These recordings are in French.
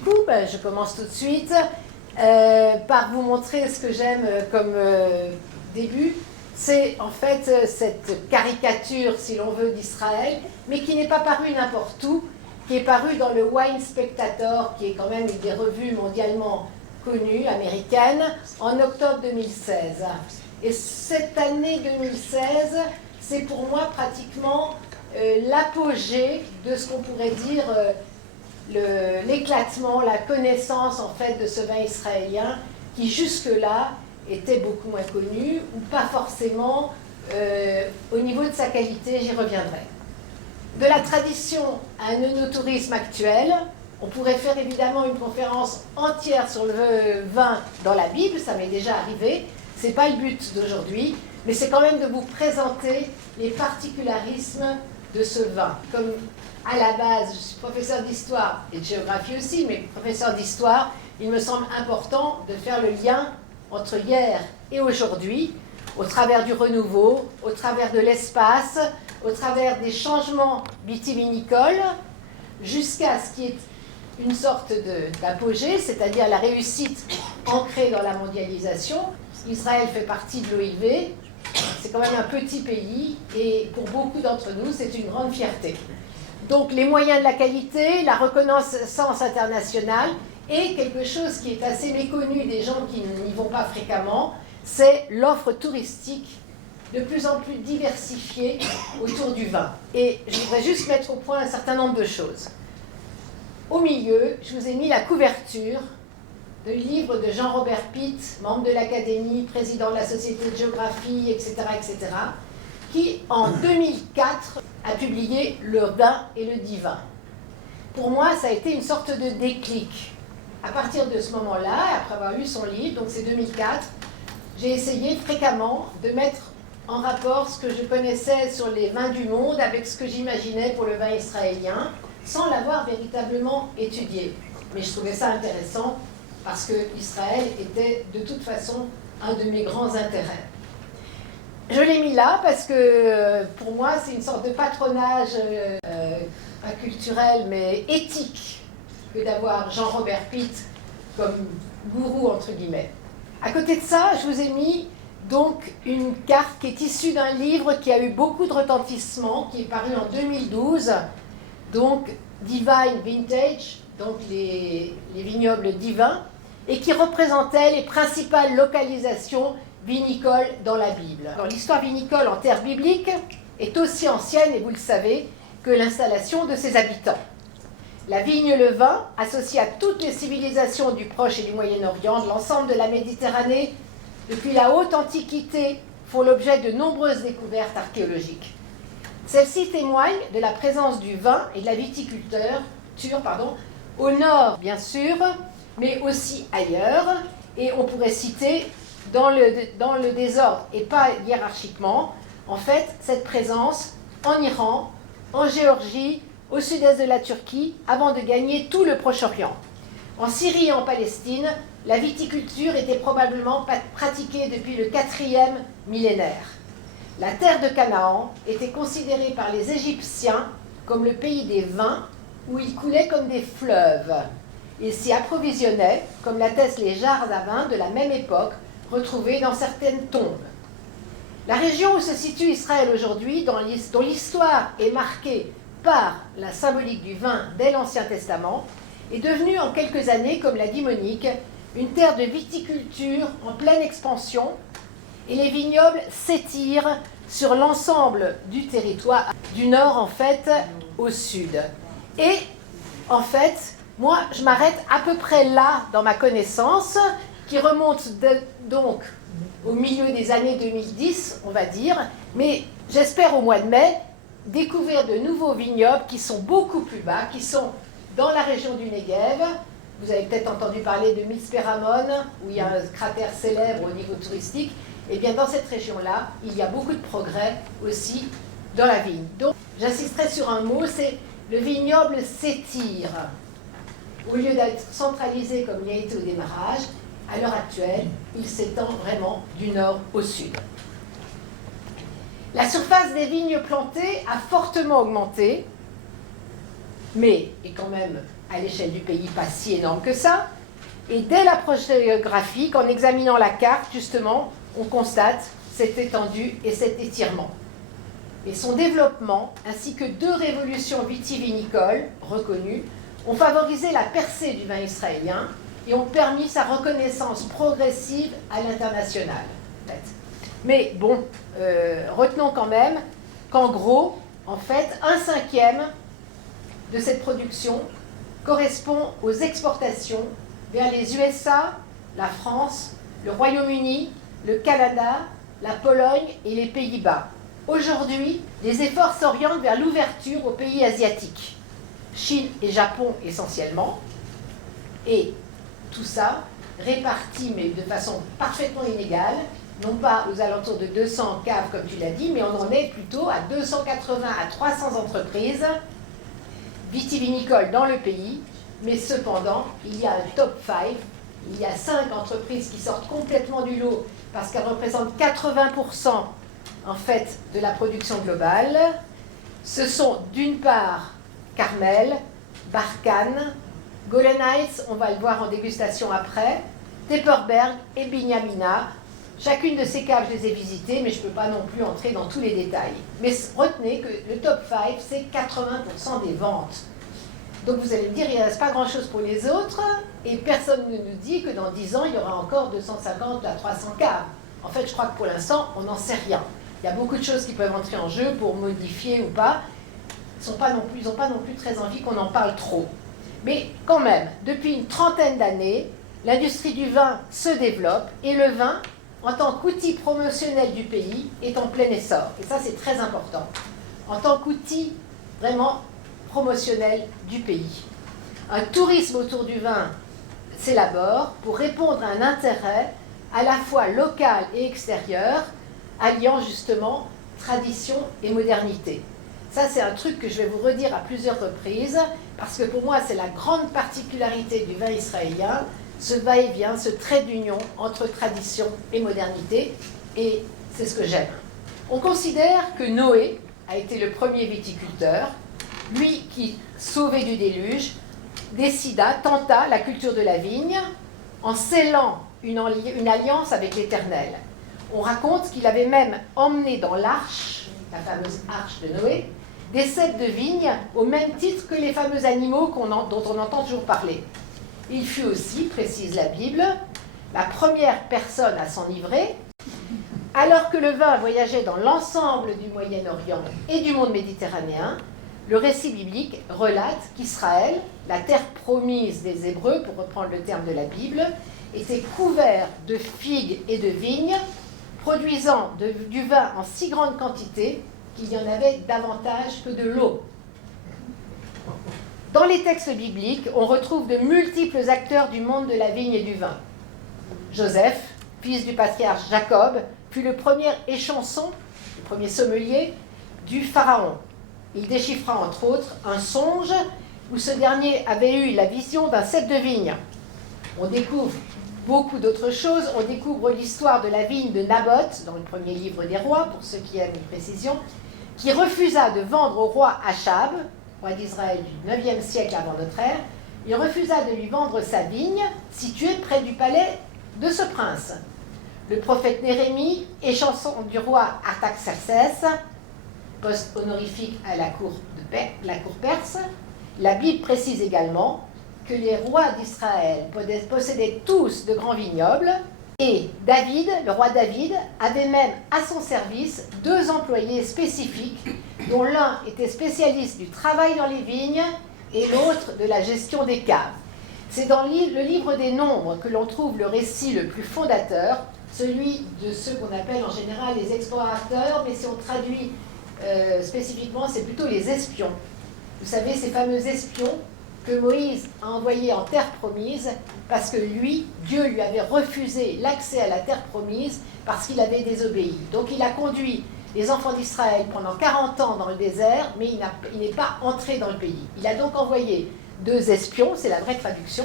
coup, je commence tout de suite par vous montrer ce que j'aime comme début. C'est en fait cette caricature, si l'on veut, d'Israël, mais qui n'est pas parue n'importe où, qui est parue dans le Wine Spectator, qui est quand même une des revues mondialement connues, américaines, en octobre 2016. Et cette année 2016, c'est pour moi pratiquement l'apogée de ce qu'on pourrait dire l'éclatement, la connaissance en fait de ce vin israélien qui jusque-là était beaucoup moins connu ou pas forcément au niveau de sa qualité, j'y reviendrai. De la tradition à un œnotourisme actuel, on pourrait faire évidemment une conférence entière sur le vin dans la Bible, ça m'est déjà arrivé, ce n'est pas le but d'aujourd'hui, mais c'est quand même de vous présenter les particularismes de ce vin. Comme à la base, je suis professeur d'histoire et de géographie aussi, mais professeur d'histoire, il me semble important de faire le lien entre hier et aujourd'hui, au travers du renouveau, au travers de l'espace, au travers des changements vitivinicoles, jusqu'à ce qui est une sorte d'apogée, c'est-à-dire la réussite ancrée dans la mondialisation. Israël fait partie de l'OIV, c'est quand même un petit pays, et pour beaucoup d'entre nous, c'est une grande fierté. Donc les moyens de la qualité, la reconnaissance internationale, et quelque chose qui est assez méconnu des gens qui n'y vont pas fréquemment, c'est l'offre touristique de plus en plus diversifiée autour du vin. Et je voudrais juste mettre au point un certain nombre de choses. Au milieu, je vous ai mis la couverture du livre de Jean-Robert Pitt, membre de l'Académie, président de la Société de géographie, etc., qui, en 2004, a publié Le vin et le divin. Pour moi, ça a été une sorte de déclic. À partir de ce moment-là, après avoir lu son livre, donc c'est 2004, j'ai essayé fréquemment de mettre en rapport ce que je connaissais sur les vins du monde avec ce que j'imaginais pour le vin israélien, sans l'avoir véritablement étudié. Mais je trouvais ça intéressant parce que Israël était de toute façon un de mes grands intérêts. Je l'ai mis là parce que pour moi c'est une sorte de patronage, pas culturel mais éthique, que d'avoir Jean-Robert Pitt comme gourou entre guillemets. À côté de ça, je vous ai mis donc une carte qui est issue d'un livre qui a eu beaucoup de retentissement, qui est paru en 2012, donc Divine Vintage, donc les vignobles divins, et qui représentait les principales localisations vinicoles dans la Bible. Alors, l'histoire vinicole en terre biblique est aussi ancienne, et vous le savez, que l'installation de ses habitants. La vigne et le vin, associés à toutes les civilisations du Proche et du Moyen-Orient, de l'ensemble de la Méditerranée, depuis la haute Antiquité, font l'objet de nombreuses découvertes archéologiques. Celles-ci témoignent de la présence du vin et de la viticulture, au nord bien sûr, mais aussi ailleurs, et on pourrait citer dans le désordre et pas hiérarchiquement, en fait, cette présence en Iran, en Géorgie, au sud-est de la Turquie, avant de gagner tout le Proche-Orient. En Syrie et en Palestine, la viticulture était probablement pratiquée depuis le 4e millénaire. La terre de Canaan était considérée par les Égyptiens comme le pays des vins, où il coulait comme des fleuves. Ils s'y approvisionnaient, comme l'attestent les jarres à vin de la même époque, retrouvées dans certaines tombes. La région où se situe Israël aujourd'hui, dont l'histoire est marquée par la symbolique du vin dès l'Ancien Testament, est devenue en quelques années, comme l'a dit Monique, une terre de viticulture en pleine expansion, et les vignobles s'étirent sur l'ensemble du territoire, du nord en fait au sud. Et en fait, moi je m'arrête à peu près là dans ma connaissance, qui remonte donc au milieu des années 2010, on va dire, mais j'espère au mois de mai découvrir de nouveaux vignobles qui sont beaucoup plus bas, qui sont dans la région du Negev. Vous avez peut-être entendu parler de Mitzpe-Ramon, où il y a un cratère célèbre au niveau touristique. Et bien dans cette région-là, il y a beaucoup de progrès aussi dans la vigne. Donc j'insisterai sur un mot, c'est le vignoble s'étire. Au lieu d'être centralisé comme il a été au démarrage, à l'heure actuelle, il s'étend vraiment du nord au sud. La surface des vignes plantées a fortement augmenté, mais est quand même à l'échelle du pays, pas si énorme que ça. Et dès l'approche géographique, en examinant la carte, justement, on constate cette étendue et cet étirement. Et son développement, ainsi que 2 révolutions vitivinicoles reconnues, ont favorisé la percée du vin israélien et ont permis sa reconnaissance progressive à l'international. En fait. Mais bon, retenons quand même qu'en gros, en fait, 1/5 de cette production correspond aux exportations vers les USA, la France, le Royaume-Uni, le Canada, la Pologne et les Pays-Bas. Aujourd'hui, les efforts s'orientent vers l'ouverture aux pays asiatiques, Chine et Japon essentiellement, et tout ça réparti mais de façon parfaitement inégale, non pas aux alentours de 200 caves comme tu l'as dit, mais on en est plutôt à 280 à 300 entreprises vitivinicoles dans le pays, mais cependant, il y a un top 5, il y a 5 entreprises qui sortent complètement du lot parce qu'elles représentent 80% en fait de la production globale. Ce sont d'une part Carmel, Barkhane, Golden Heights, on va le voir en dégustation après, Tepperberg et Binyamina. Chacune de ces caves, je les ai visitées, mais je ne peux pas non plus entrer dans tous les détails. Mais retenez que le top 5, c'est 80% des ventes. Donc vous allez me dire, il ne reste pas grand-chose pour les autres, et personne ne nous dit que dans 10 ans, il y aura encore 250 à 300 caves. En fait, je crois que pour l'instant, on n'en sait rien. Il y a beaucoup de choses qui peuvent entrer en jeu pour modifier ou pas. Ils n'ont pas non plus très envie qu'on en parle trop. Mais quand même, depuis une trentaine d'années, l'industrie du vin se développe, et le vin, en tant qu'outil promotionnel du pays, est en plein essor. Et ça, c'est très important. En tant qu'outil vraiment promotionnel du pays. Un tourisme autour du vin s'élabore pour répondre à un intérêt à la fois local et extérieur, alliant justement tradition et modernité. Ça, c'est un truc que je vais vous redire à plusieurs reprises, parce que pour moi, c'est la grande particularité du vin israélien, ce va-et-vient, ce trait d'union entre tradition et modernité, et c'est ce que j'aime. On considère que Noé a été le premier viticulteur, lui qui, sauvé du déluge, tenta la culture de la vigne en scellant une alliance avec l'Éternel. On raconte qu'il avait même emmené dans l'arche, la fameuse arche de Noé, des cèpes de vigne au même titre que les fameux animaux dont on entend toujours parler. Il fut aussi, précise la Bible, la première personne à s'enivrer, alors que le vin voyageait dans l'ensemble du Moyen-Orient et du monde méditerranéen. Le récit biblique relate qu'Israël, la terre promise des Hébreux, pour reprendre le terme de la Bible, était couvert de figues et de vignes, produisant du vin en si grande quantité qu'il y en avait davantage que de l'eau. Dans les textes bibliques, on retrouve de multiples acteurs du monde de la vigne et du vin. Joseph, fils du patriarche Jacob, fut le premier échanson, le premier sommelier du pharaon. Il déchiffra entre autres un songe où ce dernier avait eu la vision d'un cep de vigne. On découvre beaucoup d'autres choses. On découvre l'histoire de la vigne de Naboth dans le premier livre des rois, pour ceux qui aiment les précisions, qui refusa de vendre au roi Achab, roi d'Israël du 9e siècle avant notre ère. Il refusa de lui vendre sa vigne située près du palais de ce prince. Le prophète Néhémie, échanson du roi Artaxerxès, poste honorifique à la cour perse. La Bible précise également que les rois d'Israël possédaient tous de grands vignobles, et David, le roi David, avait même à son service 2 employés spécifiques, dont l'un était spécialiste du travail dans les vignes et l'autre de la gestion des caves. C'est dans le livre des Nombres que l'on trouve le récit le plus fondateur, celui de ceux qu'on appelle en général les explorateurs, mais si on traduit spécifiquement, c'est plutôt les espions. Vous savez, ces fameux espions que Moïse a envoyés en terre promise parce que Dieu lui avait refusé l'accès à la terre promise parce qu'il avait désobéi. Donc il a conduit les enfants d'Israël pendant 40 ans dans le désert, mais il n'est pas entré dans le pays. Il a donc envoyé 2 espions, c'est la vraie traduction,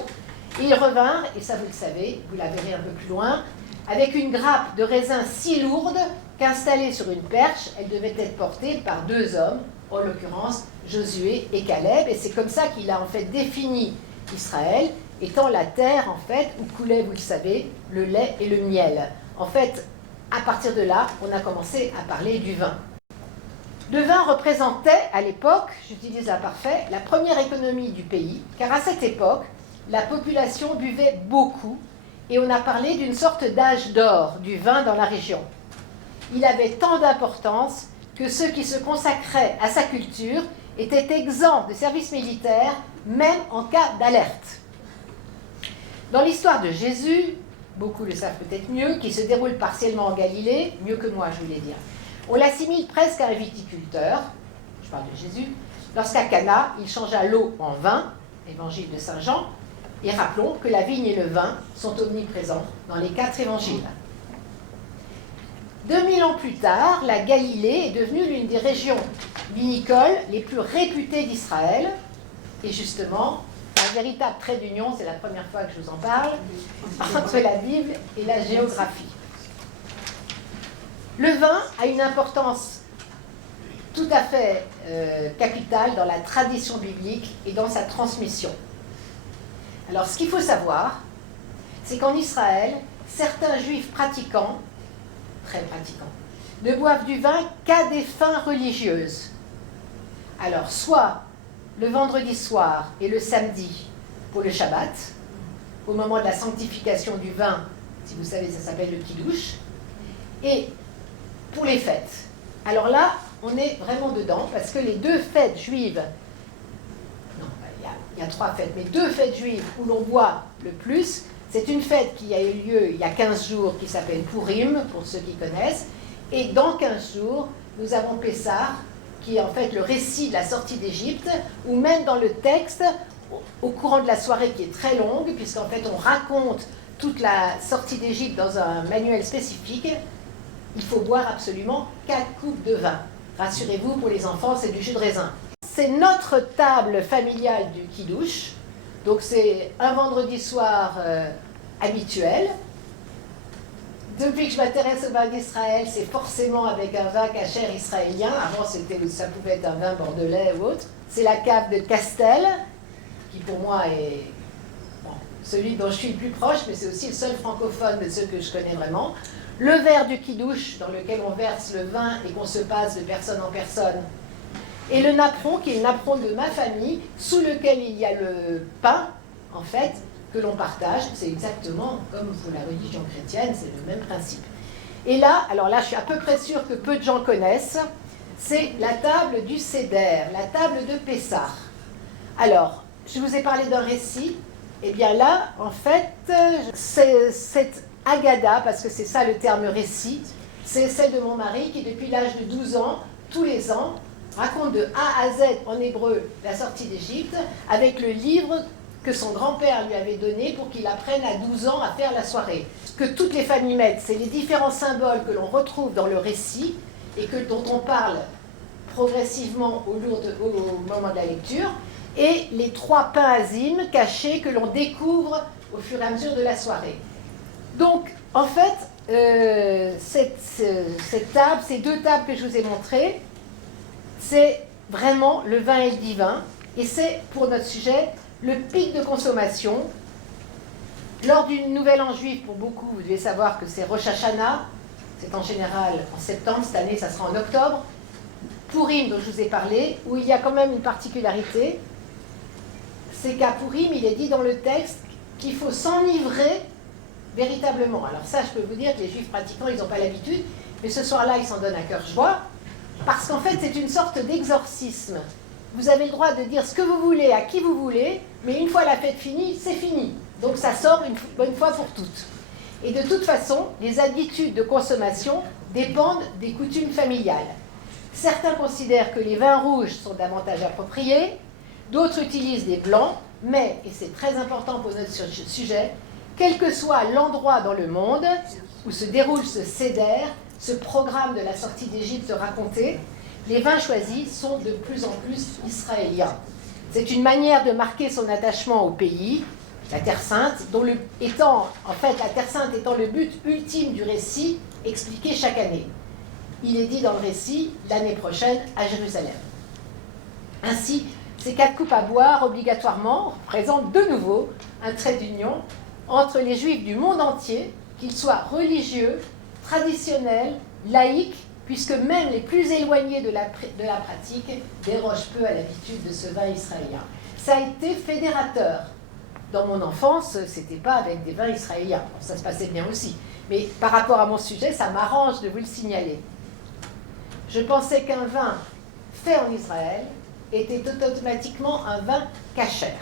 et ils revinrent, et ça vous le savez, vous la verrez un peu plus loin, avec une grappe de raisin si lourde qu'installée sur une perche, elle devait être portée par 2 hommes, en l'occurrence Josué et Caleb, et c'est comme ça qu'il a en fait défini Israël étant la terre en fait où coulait, vous le savez, le lait et le miel. En fait, à partir de là, on a commencé à parler du vin. Le vin représentait à l'époque, j'utilise l'imparfait, la première économie du pays, car à cette époque, la population buvait beaucoup et on a parlé d'une sorte d'âge d'or du vin dans la région. Il avait tant d'importance que ceux qui se consacraient à sa culture étaient exempts de service militaire, même en cas d'alerte. Dans l'histoire de Jésus, beaucoup le savent peut-être mieux, qui se déroule partiellement en Galilée, mieux que moi je voulais dire, on l'assimile presque à un viticulteur, je parle de Jésus, lorsqu'à Cana, il changea l'eau en vin, évangile de Saint Jean, et rappelons que la vigne et le vin sont omniprésents dans les 4 évangiles. 2000 ans plus tard, la Galilée est devenue l'une des régions vinicoles les plus réputées d'Israël, et justement, un véritable trait d'union, c'est la première fois que je vous en parle, entre la Bible et la géographie. Le vin a une importance tout à fait capitale dans la tradition biblique et dans sa transmission. Alors, ce qu'il faut savoir, c'est qu'en Israël, certains juifs pratiquants, très pratiquants, ne boivent du vin qu'à des fins religieuses. Alors, soit le vendredi soir et le samedi pour le Shabbat, au moment de la sanctification du vin, si vous savez, ça s'appelle le kiddush, et pour les fêtes. Alors là, on est vraiment dedans, parce que les 2 fêtes juives, non, il y a 3 fêtes, mais 2 fêtes juives où l'on boit le plus, c'est une fête qui a eu lieu il y a 15 jours, qui s'appelle Purim, pour ceux qui connaissent, et dans 15 jours, nous avons Pessah, qui est en fait le récit de la sortie d'Égypte, où même dans le texte, au courant de la soirée qui est très longue, puisqu'en fait on raconte toute la sortie d'Égypte dans un manuel spécifique, il faut boire absolument 4 coupes de vin. Rassurez-vous, pour les enfants, c'est du jus de raisin. C'est notre table familiale du kiddush, donc c'est un vendredi soir habituel. Depuis que je m'intéresse au vin d'Israël, c'est forcément avec un vin kasher israélien. Avant, ça pouvait être un vin bordelais ou autre. C'est la cave de Castel, qui pour moi est celui dont je suis le plus proche, mais c'est aussi le seul francophone de ceux que je connais vraiment. Le verre du kiddush, dans lequel on verse le vin et qu'on se passe de personne en personne. Et le napperon, qui est le napperon de ma famille, sous lequel il y a le pain, en fait, que l'on partage. C'est exactement comme pour la religion chrétienne, c'est le même principe. Et là, alors là, je suis à peu près sûre que peu de gens connaissent, c'est la table du Seder, la table de Pessah. Alors, je vous ai parlé d'un récit, et bien là, en fait, c'est cette Agada, parce que c'est ça le terme récit, c'est celle de mon mari qui, depuis l'âge de 12 ans, tous les ans, raconte de A à Z en hébreu la sortie d'Égypte, avec le livre que son grand-père lui avait donné pour qu'il apprenne à 12 ans à faire la soirée. Ce que toutes les familles mettent, c'est les différents symboles que l'on retrouve dans le récit et dont on parle progressivement au moment de la lecture, et les 3 pains azim cachés que l'on découvre au fur et à mesure de la soirée. Donc, en fait, cette table, ces 2 tables que je vous ai montrées, c'est vraiment le vin et le divin, et c'est, pour notre sujet, le pic de consommation. Lors du Nouvel An juif, pour beaucoup, vous devez savoir que c'est Rosh Hashanah, c'est en général en septembre, cette année ça sera en octobre. Purim, dont je vous ai parlé, où il y a quand même une particularité, c'est qu'à Purim, il est dit dans le texte qu'il faut s'enivrer véritablement. Alors ça, je peux vous dire que les juifs pratiquants, ils n'ont pas l'habitude, mais ce soir-là, ils s'en donnent à cœur joie, parce qu'en fait, c'est une sorte d'exorcisme. Vous avez le droit de dire ce que vous voulez à qui vous voulez, mais une fois la fête finie, c'est fini. Donc ça sort une bonne fois pour toutes. Et de toute façon, les habitudes de consommation dépendent des coutumes familiales. Certains considèrent que les vins rouges sont davantage appropriés, d'autres utilisent des blancs, mais, et c'est très important pour notre sujet, quel que soit l'endroit dans le monde où se déroule ce Seder, ce programme de la sortie d'Égypte raconté, les vins choisis sont de plus en plus israéliens. C'est une manière de marquer son attachement au pays, la Terre Sainte, la Terre Sainte étant le but ultime du récit expliqué chaque année. Il est dit dans le récit, l'année prochaine, à Jérusalem. Ainsi, ces 4 coupes à boire obligatoirement représentent de nouveau un trait d'union entre les juifs du monde entier, qu'ils soient religieux, traditionnels, laïcs, puisque même les plus éloignés de la pratique dérogent peu à l'habitude de ce vin israélien. Ça a été fédérateur. Dans mon enfance, c'était pas avec des vins israéliens. Bon, ça se passait bien aussi. Mais par rapport à mon sujet, ça m'arrange de vous le signaler. Je pensais qu'un vin fait en Israël était automatiquement un vin kasher.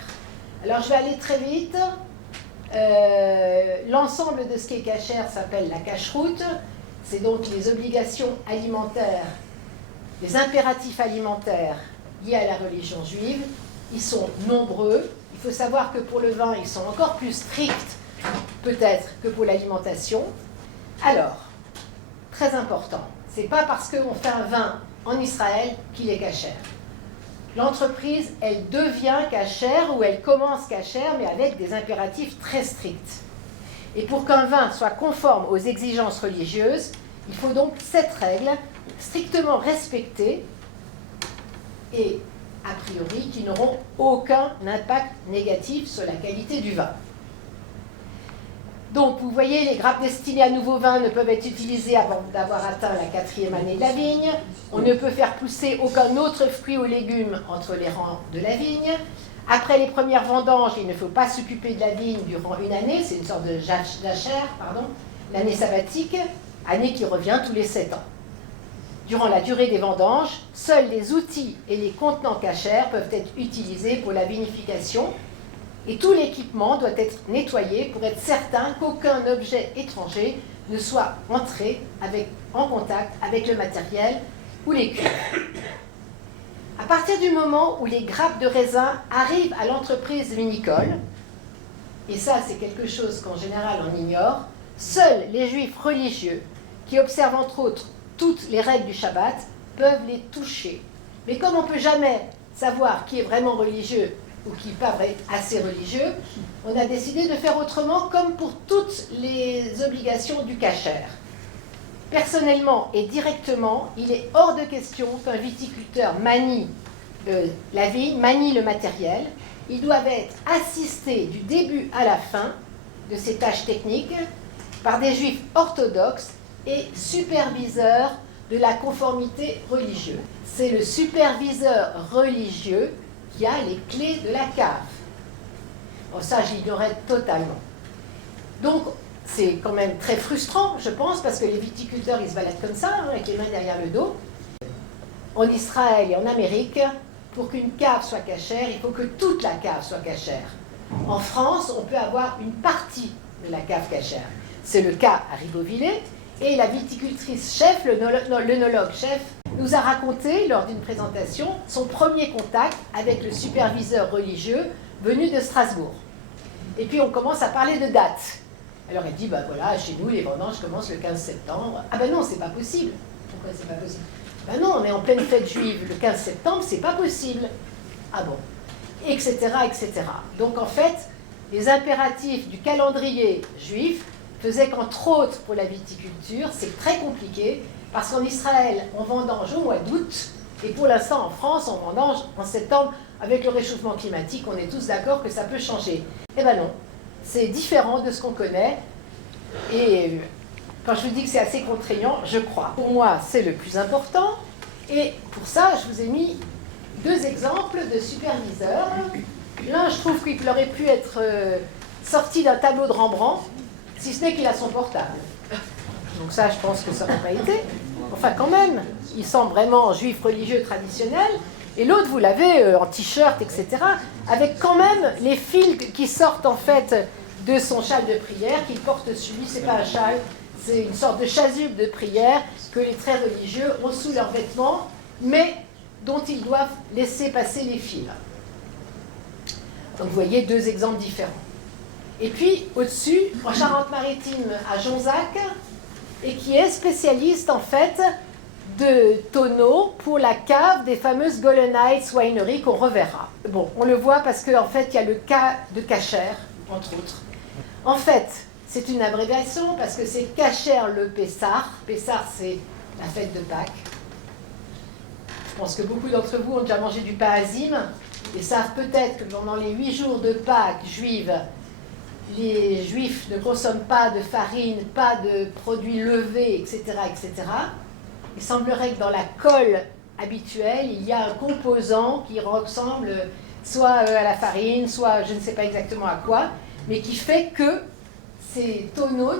Alors je vais aller très vite. L'ensemble de ce qui est kasher s'appelle la kashrut. C'est donc les obligations alimentaires, les impératifs alimentaires liés à la religion juive. Ils sont nombreux. Il faut savoir que pour le vin, ils sont encore plus stricts, peut-être, que pour l'alimentation. Alors, très important, c'est pas parce qu'on fait un vin en Israël qu'il est kasher. L'entreprise, elle devient kasher ou elle commence kasher, mais avec des impératifs très stricts. Et pour qu'un vin soit conforme aux exigences religieuses, il faut donc cette règle strictement respectée et a priori qui n'auront aucun impact négatif sur la qualité du vin. Donc, vous voyez, les grappes destinées à nouveaux vins ne peuvent être utilisées avant d'avoir atteint la 4e année de la vigne. On ne peut faire pousser aucun autre fruit ou légume entre les rangs de la vigne. Après les premières vendanges, il ne faut pas s'occuper de la vigne durant une année. C'est une sorte de jachère, l'année sabbatique, année qui revient tous les 7 ans. Durant la durée des vendanges, seuls les outils et les contenants cachers peuvent être utilisés pour la vinification et tout l'équipement doit être nettoyé pour être certain qu'aucun objet étranger ne soit entré en contact avec le matériel ou les cuves. À partir du moment où les grappes de raisin arrivent à l'entreprise vinicole, et ça c'est quelque chose qu'en général on ignore, seuls les juifs religieux qui observent entre autres toutes les règles du Shabbat peuvent les toucher. Mais comme on ne peut jamais savoir qui est vraiment religieux ou qui n'est pas assez religieux, on a décidé de faire autrement comme pour toutes les obligations du kasher. Personnellement et directement, il est hors de question qu'un viticulteur manie la vigne, manie le matériel. Ils doivent être assistés du début à la fin de ces tâches techniques par des juifs orthodoxes et superviseur de la conformité religieuse. C'est le superviseur religieux qui a les clés de la cave. Bon, ça, j'ignorais totalement. Donc, c'est quand même très frustrant, je pense, parce que les viticulteurs, ils se baladent comme ça, avec les mains derrière le dos. En Israël et en Amérique, pour qu'une cave soit cachère, il faut que toute la cave soit cachère. En France, on peut avoir une partie de la cave cachère. C'est le cas à Ribeauvillé. Et la viticultrice chef, l'œnologue chef, nous a raconté lors d'une présentation son premier contact avec le superviseur religieux venu de Strasbourg. Et puis on commence à parler de date. Alors elle dit, ben voilà, chez nous les vendanges commencent le 15 septembre. Ah ben non, c'est pas possible. Pourquoi c'est pas possible? Ben non, on est en pleine fête juive le 15 septembre, c'est pas possible. Ah bon, etc., etc. Donc en fait, les impératifs du calendrier juif faisait qu'entre autres pour la viticulture, c'est très compliqué parce qu'en Israël, on vendange au mois d'août et pour l'instant en France, on vendange en septembre. Avec le réchauffement climatique, on est tous d'accord que ça peut changer. Eh ben non, c'est différent de ce qu'on connaît et quand je vous dis que c'est assez contraignant, je crois. Pour moi, c'est le plus important et pour ça, je vous ai mis 2 exemples de superviseurs. L'un, je trouve qu'il aurait pu être sorti d'un tableau de Rembrandt, si ce n'est qu'il a son portable. Donc ça, je pense que ça n'a pas été. Enfin, quand même, il semble vraiment juif religieux traditionnel. Et l'autre, vous l'avez en t-shirt, etc. Avec quand même les fils qui sortent en fait de son châle de prière qu'il porte sur lui. C'est pas un châle, c'est une sorte de chasuble de prière que les très religieux ont sous leurs vêtements, mais dont ils doivent laisser passer les fils. Donc vous voyez 2 exemples différents. Et puis, au-dessus, en Charente-Maritime, à Jonzac, et qui est spécialiste, en fait, de tonneaux pour la cave des fameuses Golden Heights Winery qu'on reverra. Bon, on le voit parce qu'en fait, il y a le cas de Kasher, entre autres. En fait, c'est une abréviation parce que c'est Kasher le Pessah. Pessah, c'est la fête de Pâques. Je pense que beaucoup d'entre vous ont déjà mangé du pain azime et savent peut-être que pendant les 8 jours de Pâques juives, les Juifs ne consomment pas de farine, pas de produits levés, etc., etc. Il semblerait que dans la colle habituelle, il y a un composant qui ressemble soit à la farine, soit je ne sais pas exactement à quoi, mais qui fait que ces tonneaux,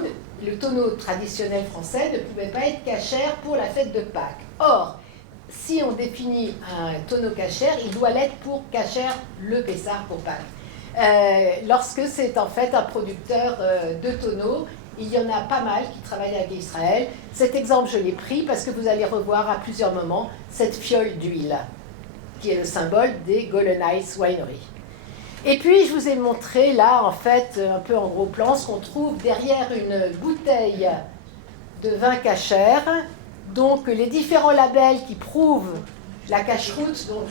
le tonneau traditionnel français, ne pouvait pas être cachère pour la fête de Pâques. Or, si on définit un tonneau cachère, il doit l'être pour cachère le Pessah pour Pâques. Lorsque c'est en fait un producteur de tonneaux, il y en a pas mal qui travaillent avec Israël. Cet exemple, je l'ai pris parce que vous allez revoir à plusieurs moments cette fiole d'huile, qui est le symbole des Golden Ice Winery. Et puis, je vous ai montré là, en fait, un peu en gros plan, ce qu'on trouve derrière une bouteille de vin cachère. Donc, les différents labels qui prouvent la cacheroute, donc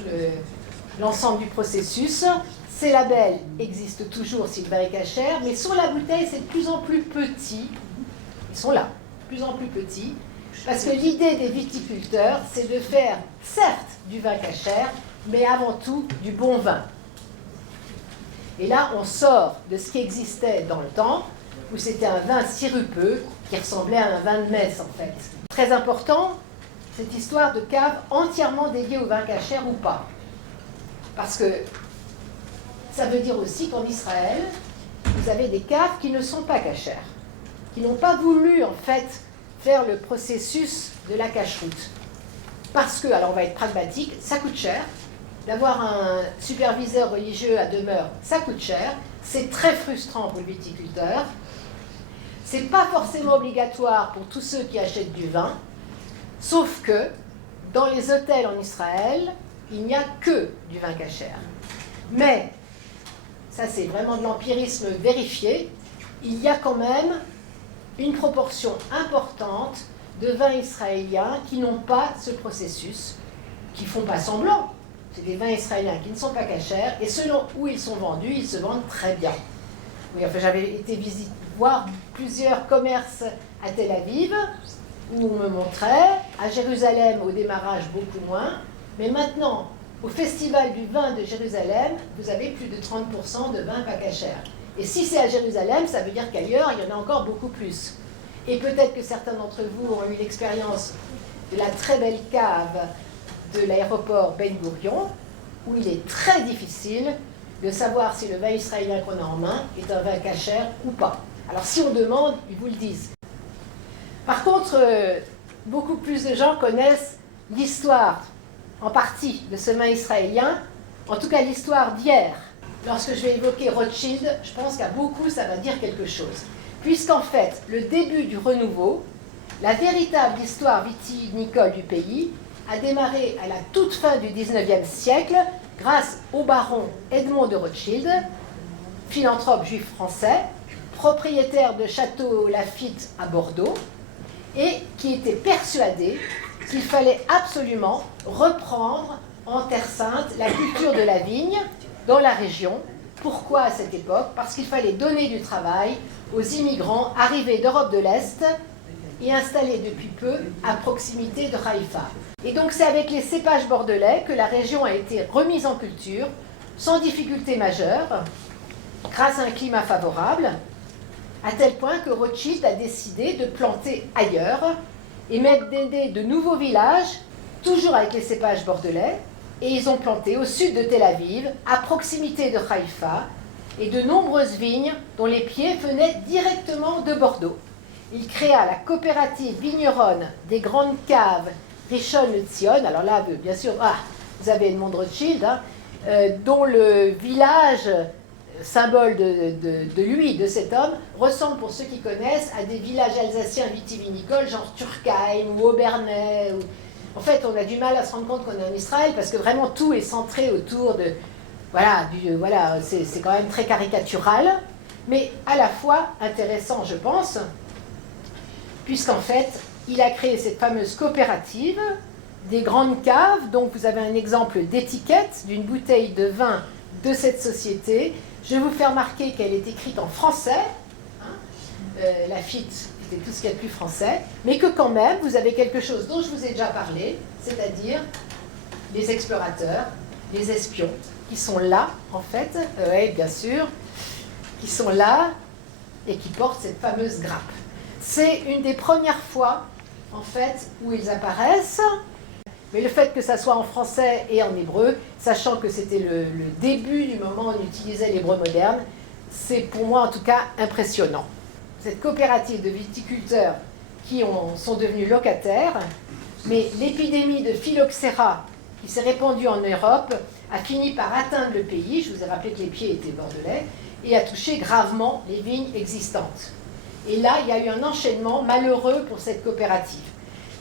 l'ensemble du processus. Ces labels existent toujours si le vin est cachère, mais sur la bouteille, c'est de plus en plus petit. Ils sont là, de plus en plus petits. Parce que l'idée des viticulteurs, c'est de faire, certes, du vin cachère, mais avant tout, du bon vin. Et là, on sort de ce qui existait dans le temps, où c'était un vin sirupeux, qui ressemblait à un vin de messe, en fait. Très important, cette histoire de cave entièrement dédiée au vin cachère ou pas. Parce que ça veut dire aussi qu'en Israël, vous avez des caves qui ne sont pas cachères, qui n'ont pas voulu, en fait, faire le processus de la cacheroute. Parce que, alors on va être pragmatique, ça coûte cher. D'avoir un superviseur religieux à demeure, ça coûte cher. C'est très frustrant pour le viticulteur. C'est pas forcément obligatoire pour tous ceux qui achètent du vin, sauf que dans les hôtels en Israël, il n'y a que du vin cachère. Mais, ça c'est vraiment de l'empirisme vérifié, il y a quand même une proportion importante de vins israéliens qui n'ont pas ce processus, qui ne font pas semblant. C'est des vins israéliens qui ne sont pas cachères, et selon où ils sont vendus, ils se vendent très bien. Oui, enfin, j'avais été voir plusieurs commerces à Tel Aviv, où on me montrait, à Jérusalem au démarrage beaucoup moins, mais maintenant, au Festival du vin de Jérusalem, vous avez plus de 30% de vins pas cachères. Et si c'est à Jérusalem, ça veut dire qu'ailleurs, il y en a encore beaucoup plus. Et peut-être que certains d'entre vous ont eu l'expérience de la très belle cave de l'aéroport Ben Gurion, où il est très difficile de savoir si le vin israélien qu'on a en main est un vin cachère ou pas. Alors si on demande, ils vous le disent. Par contre, beaucoup plus de gens connaissent l'histoire, en partie, de ce vin israélien, en tout cas l'histoire d'hier. Lorsque je vais évoquer Rothschild, je pense qu'à beaucoup ça va dire quelque chose. Puisqu'en fait, le début du renouveau, la véritable histoire vitinicole du pays, a démarré à la toute fin du XIXe siècle grâce au baron Edmond de Rothschild, philanthrope juif français, propriétaire de Château Lafite à Bordeaux, et qui était persuadé qu'il fallait absolument reprendre en Terre Sainte la culture de la vigne dans la région. Pourquoi à cette époque? Parce qu'il fallait donner du travail aux immigrants arrivés d'Europe de l'Est et installés depuis peu à proximité de Haïfa. Et donc c'est avec les cépages bordelais que la région a été remise en culture sans difficulté majeure, grâce à un climat favorable, à tel point que Rothschild a décidé de planter ailleurs et même d'aider de nouveaux villages, toujours avec les cépages bordelais, et ils ont planté au sud de Tel Aviv, à proximité de Haïfa, et de nombreuses vignes dont les pieds venaient directement de Bordeaux. Il créa la coopérative vigneronne des grandes caves Rishon LeZion. Alors là, bien sûr, vous avez Edmond de Rothschild, dont le village, symbole de cet homme, ressemble, pour ceux qui connaissent, à des villages alsaciens vitivinicoles, genre Turkheim ou Obernai. En fait, on a du mal à se rendre compte qu'on est en Israël, parce que vraiment tout est centré autour de... Voilà, c'est quand même très caricatural, mais à la fois intéressant, je pense, puisqu'en fait, il a créé cette fameuse coopérative des grandes caves. Donc vous avez un exemple d'étiquette d'une bouteille de vin de cette société. Je vais vous faire remarquer qu'elle est écrite en français. Lafite était tout ce qu'il y a de plus français. Mais que quand même, vous avez quelque chose dont je vous ai déjà parlé, c'est-à-dire les explorateurs, les espions, qui sont là, en fait, oui, bien sûr, qui sont là et qui portent cette fameuse grappe. C'est une des premières fois, en fait, où ils apparaissent, mais le fait que ça soit en français et en hébreu, sachant que c'était le début du moment où on utilisait l'hébreu moderne, c'est pour moi en tout cas impressionnant. Cette coopérative de viticulteurs qui sont devenus locataires, mais l'épidémie de phylloxéra qui s'est répandue en Europe a fini par atteindre le pays, je vous ai rappelé que les pieds étaient bordelais, et a touché gravement les vignes existantes. Et là, il y a eu un enchaînement malheureux pour cette coopérative.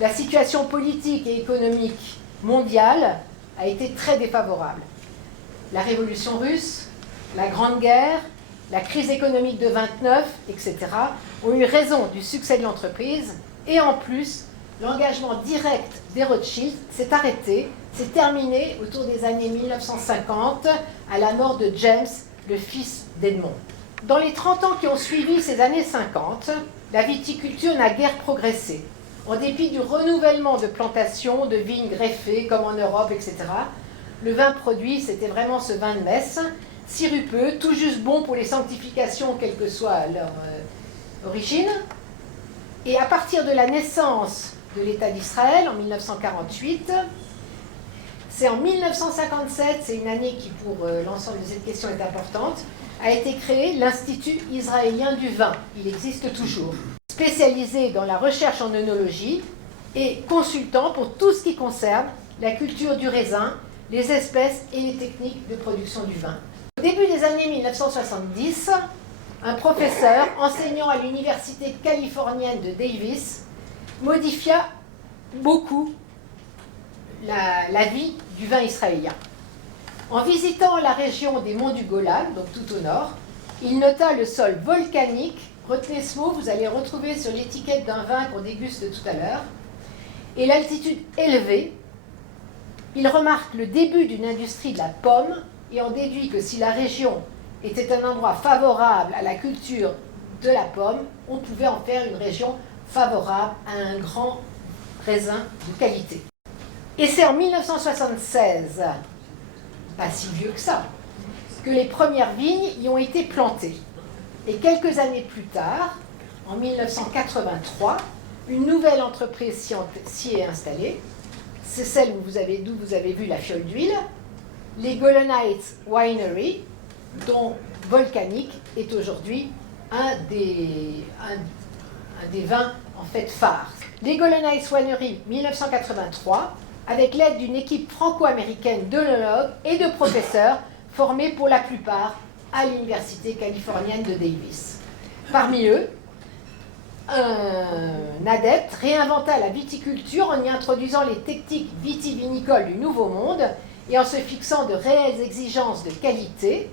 La situation politique et économique mondiale a été très défavorable. La révolution russe, la Grande Guerre, la crise économique de 29, etc., ont eu raison du succès de l'entreprise, et en plus, l'engagement direct des Rothschild s'est arrêté, s'est terminé autour des années 1950, à la mort de James, le fils d'Edmond. Dans les 30 ans qui ont suivi ces années 50, la viticulture n'a guère progressé. En dépit du renouvellement de plantations, de vignes greffées, comme en Europe, etc., le vin produit, c'était vraiment ce vin de messe, sirupeux, tout juste bon pour les sanctifications, quelle que soit leur origine. Et à partir de la naissance de l'État d'Israël, en 1948, c'est en 1957, c'est une année qui, pour l'ensemble de cette question, est importante, a été créé l'Institut israélien du vin. Il existe toujours. Spécialisé dans la recherche en œnologie et consultant pour tout ce qui concerne la culture du raisin, les espèces et les techniques de production du vin. Au début des années 1970, un professeur enseignant à l'université californienne de Davis modifia beaucoup la vie du vin israélien. En visitant la région des monts du Golan, donc tout au nord, il nota le sol volcanique. Retenez ce mot, vous allez le retrouver sur l'étiquette d'un vin qu'on déguste tout à l'heure. Et l'altitude élevée, il remarque le début d'une industrie de la pomme et en déduit que si la région était un endroit favorable à la culture de la pomme, on pouvait en faire une région favorable à un grand raisin de qualité. Et c'est en 1976, pas si vieux que ça, que les premières vignes y ont été plantées. Et quelques années plus tard, en 1983, une nouvelle entreprise s'y est installée. C'est celle d'où vous avez vu la fiole d'huile, les Golanites Winery, dont Volcanic est aujourd'hui un des vins en fait phares. Les Golanites Winery 1983, avec l'aide d'une équipe franco-américaine d'œnologues et de professeurs formés pour la plupart à l'université californienne de Davis. Parmi eux, un adepte réinventa la viticulture en y introduisant les techniques vitivinicoles du Nouveau Monde et en se fixant de réelles exigences de qualité,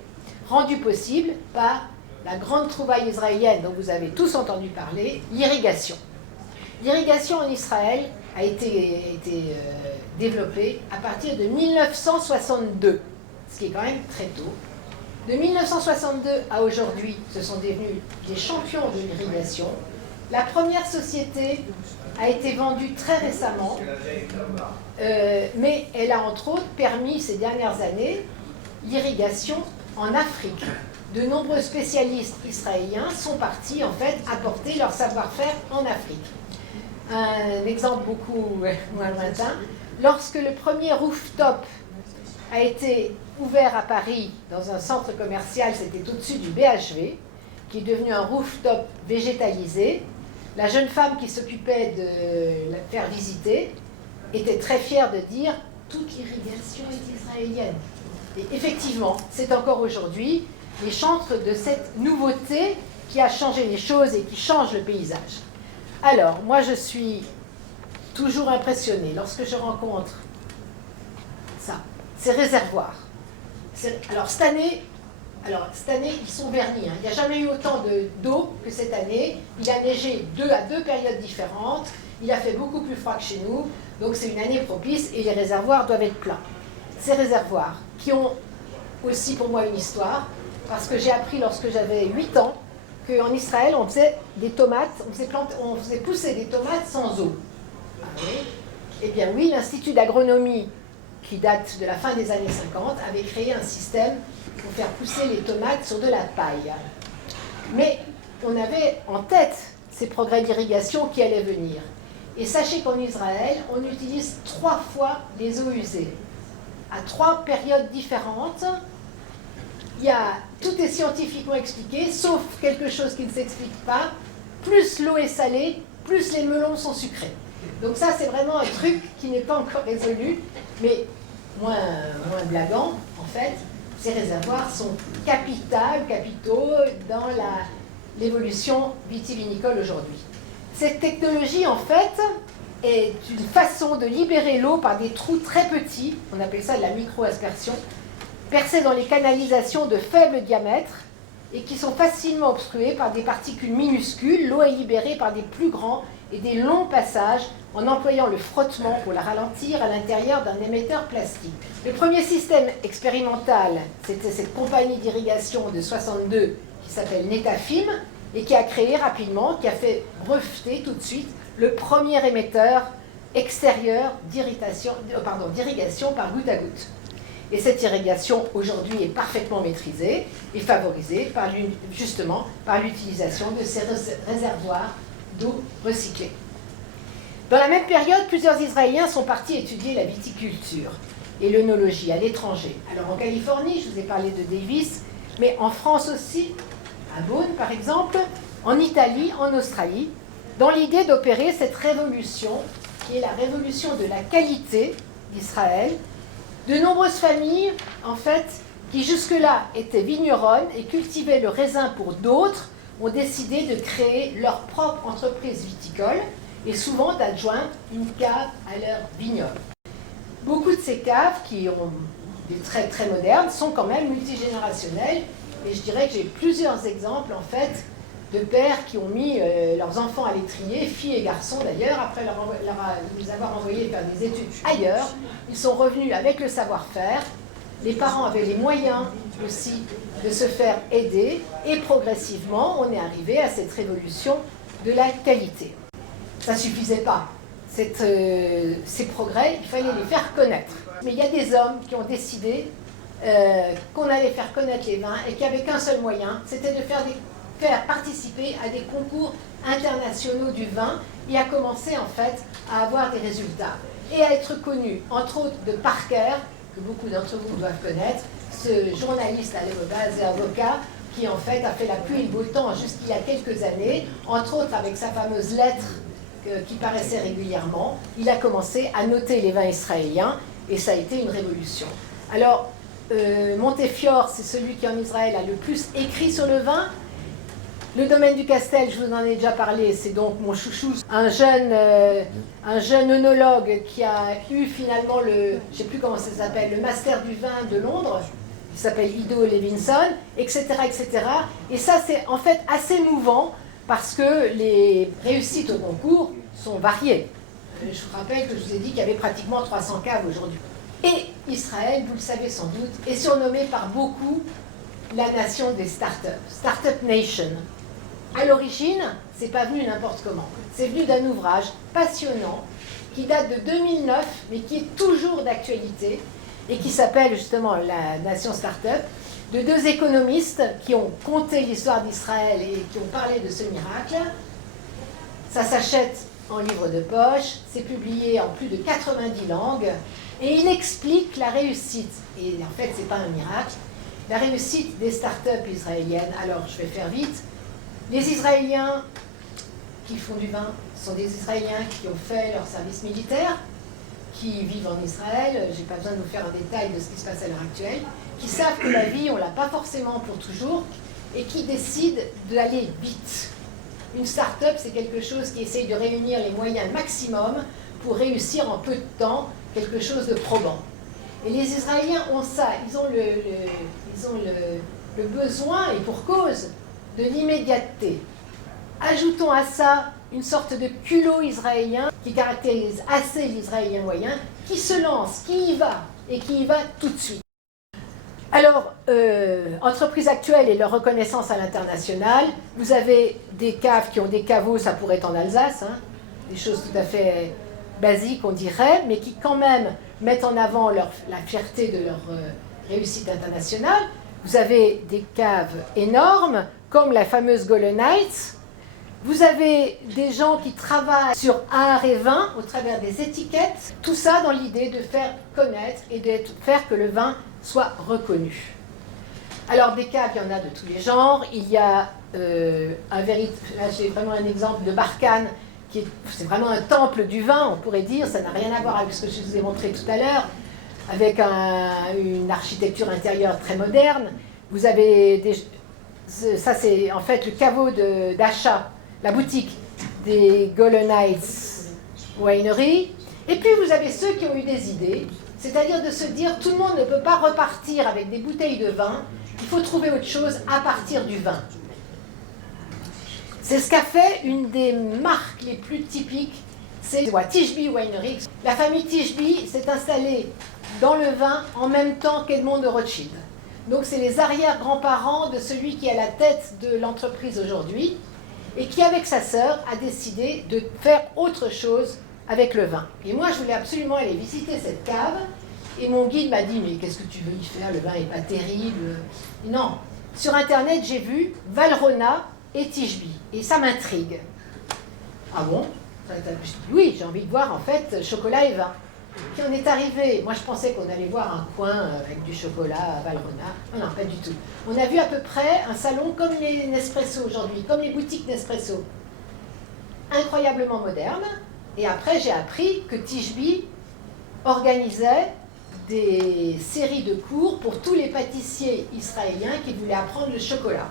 rendues possibles par la grande trouvaille israélienne dont vous avez tous entendu parler, l'irrigation. L'irrigation en Israël a été développée à partir de 1962, ce qui est quand même très tôt. De 1962 à aujourd'hui, ce sont devenus des champions de l'irrigation. La première société a été vendue très récemment, mais elle a entre autres permis ces dernières années l'irrigation en Afrique. De nombreux spécialistes israéliens sont partis en fait apporter leur savoir-faire en Afrique. Un exemple beaucoup moins lointain, lorsque le premier rooftop a été ouvert à Paris dans un centre commercial, c'était au-dessus du BHV, qui est devenu un rooftop végétalisé, la jeune femme qui s'occupait de la faire visiter était très fière de dire « toute l'irrigation est israélienne ». Et effectivement, c'est encore aujourd'hui les chantres de cette nouveauté qui a changé les choses et qui change le paysage. Alors, moi je suis toujours impressionnée lorsque je rencontre ça, ces réservoirs. Alors cette année, ils sont vernis. Hein. Il n'y a jamais eu autant d'eau que cette année. Il a neigé à deux périodes différentes. Il a fait beaucoup plus froid que chez nous. Donc c'est une année propice et les réservoirs doivent être pleins. Ces réservoirs qui ont aussi pour moi une histoire, parce que j'ai appris lorsque j'avais 8 ans qu'en Israël, on faisait des tomates, on faisait pousser des tomates sans eau. Ah oui. Eh bien oui, l'Institut d'agronomie qui date de la fin des années 50, avait créé un système pour faire pousser les tomates sur de la paille. Mais on avait en tête ces progrès d'irrigation qui allaient venir. Et sachez qu'en Israël, on utilise 3 fois les eaux usées, à 3 périodes différentes. Tout est scientifiquement expliqué, sauf quelque chose qui ne s'explique pas. Plus l'eau est salée, plus les melons sont sucrés. Donc ça, c'est vraiment un truc qui n'est pas encore résolu, mais moins blaguant, en fait. Ces réservoirs sont capitaux dans l'évolution vitivinicole aujourd'hui. Cette technologie, en fait, est une façon de libérer l'eau par des trous très petits, on appelle ça de la micro-aspersion, percés dans les canalisations de faible diamètre et qui sont facilement obstrués par des particules minuscules. L'eau est libérée par des plus grands et des longs passages en employant le frottement pour la ralentir à l'intérieur d'un émetteur plastique. Le premier système expérimental, c'était cette compagnie d'irrigation de 62 qui s'appelle Netafim et qui a créé rapidement, qui a fait breveter tout de suite le premier émetteur extérieur d'irrigation par goutte à goutte. Et cette irrigation aujourd'hui est parfaitement maîtrisée et favorisée justement par l'utilisation de ces réservoirs d'eau recyclée. Dans la même période, plusieurs Israéliens sont partis étudier la viticulture et l'œnologie à l'étranger. Alors en Californie, je vous ai parlé de Davis, mais en France aussi, à Beaune par exemple, en Italie, en Australie, dans l'idée d'opérer cette révolution, qui est la révolution de la qualité d'Israël. De nombreuses familles, en fait, qui jusque-là étaient vigneronnes et cultivaient le raisin pour d'autres, ont décidé de créer leur propre entreprise viticole et souvent d'adjoindre une cave à leur vignoble. Beaucoup de ces caves, qui ont des traits très modernes, sont quand même multigénérationnelles et je dirais que j'ai plusieurs exemples, en fait, de pères qui ont mis leurs enfants à l'étrier, filles et garçons d'ailleurs, après nous avoir envoyés faire des études ailleurs. Ils sont revenus avec le savoir-faire. Les parents avaient les moyens aussi de se faire aider et progressivement, on est arrivé à cette révolution de la qualité. Ça ne suffisait pas. Ces progrès, il fallait les faire connaître. Mais il y a des hommes qui ont décidé qu'on allait faire connaître les vins et qu'il n'y avait qu'un seul moyen, c'était de faire participer à des concours internationaux du vin et à commencer en fait à avoir des résultats et à être connu, entre autres de Parker, que beaucoup d'entre vous doivent connaître, ce journaliste à l'Ebobase et avocat qui en fait a fait la pluie et le beau temps jusqu'il y a quelques années, entre autres avec sa fameuse lettre qui paraissait régulièrement. Il a commencé à noter les vins israéliens et ça a été une révolution. Alors, Montefiore, c'est celui qui en Israël a le plus écrit sur le vin. Le domaine du Castel, je vous en ai déjà parlé, c'est donc mon chouchou, un jeune œnologue qui a eu finalement je ne sais plus comment ça s'appelle, le master du vin de Londres, qui s'appelle Ido Levinson, etc., etc. Et ça, c'est en fait assez mouvant parce que les réussites au concours sont variées. Je vous rappelle que je vous ai dit qu'il y avait pratiquement 300 caves aujourd'hui. Et Israël, vous le savez sans doute, est surnommé par beaucoup la nation des startups, Startup Nation. À l'origine, c'est pas venu n'importe comment. C'est venu d'un ouvrage passionnant qui date de 2009, mais qui est toujours d'actualité et qui s'appelle justement La Nation Startup, de 2 économistes qui ont conté l'histoire d'Israël et qui ont parlé de ce miracle. Ça s'achète en livre de poche, c'est publié en plus de 90 langues et il explique la réussite. Et en fait, c'est pas un miracle. La réussite des startups israéliennes. Alors, je vais faire vite. Les Israéliens qui font du vin sont des Israéliens qui ont fait leur service militaire, qui vivent en Israël, je n'ai pas besoin de vous faire un détail de ce qui se passe à l'heure actuelle, qui savent que la vie, on ne l'a pas forcément pour toujours, et qui décident d'aller vite. Une start-up, c'est quelque chose qui essaye de réunir les moyens maximum pour réussir en peu de temps quelque chose de probant. Et les Israéliens ont ça, ils ont le besoin, et pour cause, de l'immédiateté. Ajoutons à ça une sorte de culot israélien qui caractérise assez l'Israélien moyen, qui se lance, qui y va, et qui y va tout de suite. Alors, entreprises actuelles et leur reconnaissance à l'international, vous avez des caves qui ont des caveaux, ça pourrait être en Alsace, hein, des choses tout à fait basiques on dirait, mais qui quand même mettent en avant la fierté de leur réussite internationale. Vous avez des caves énormes, comme la fameuse Golden Heights. Vous avez des gens qui travaillent sur art et vin au travers des étiquettes. Tout ça dans l'idée de faire connaître et de faire que le vin soit reconnu. Alors des caves, il y en a de tous les genres. Il y a là j'ai vraiment un exemple de Barkhane, c'est vraiment un temple du vin, on pourrait dire. Ça n'a rien à voir avec ce que je vous ai montré tout à l'heure, avec une architecture intérieure très moderne. Vous avez ça c'est en fait le caveau d'achat, la boutique des Golden Heights Winery. Et puis vous avez ceux qui ont eu des idées, c'est-à-dire de se dire tout le monde ne peut pas repartir avec des bouteilles de vin, il faut trouver autre chose à partir du vin. C'est ce qu'a fait une des marques les plus typiques, c'est Tishby Winery. La famille Tishby s'est installée dans le vin en même temps qu'Edmond de Rothschild. Donc c'est les arrière-grands-parents de celui qui est à la tête de l'entreprise aujourd'hui et qui, avec sa sœur, a décidé de faire autre chose avec le vin. Et moi, je voulais absolument aller visiter cette cave. Et mon guide m'a dit, mais qu'est-ce que tu veux y faire? Le vin n'est pas terrible. Non. Sur Internet, j'ai vu Valrhona et Tishby. Et ça m'intrigue. Ah bon? Oui, j'ai envie de voir, en fait, chocolat et vin. Puis on est arrivé. Moi, je pensais qu'on allait voir un coin avec du chocolat à Valrhona. Non, non, pas du tout. On a vu à peu près un salon comme les Nespresso aujourd'hui, comme les boutiques Nespresso. Incroyablement moderne. Et après, j'ai appris que Tishby organisait des séries de cours pour tous les pâtissiers israéliens qui voulaient apprendre le chocolat.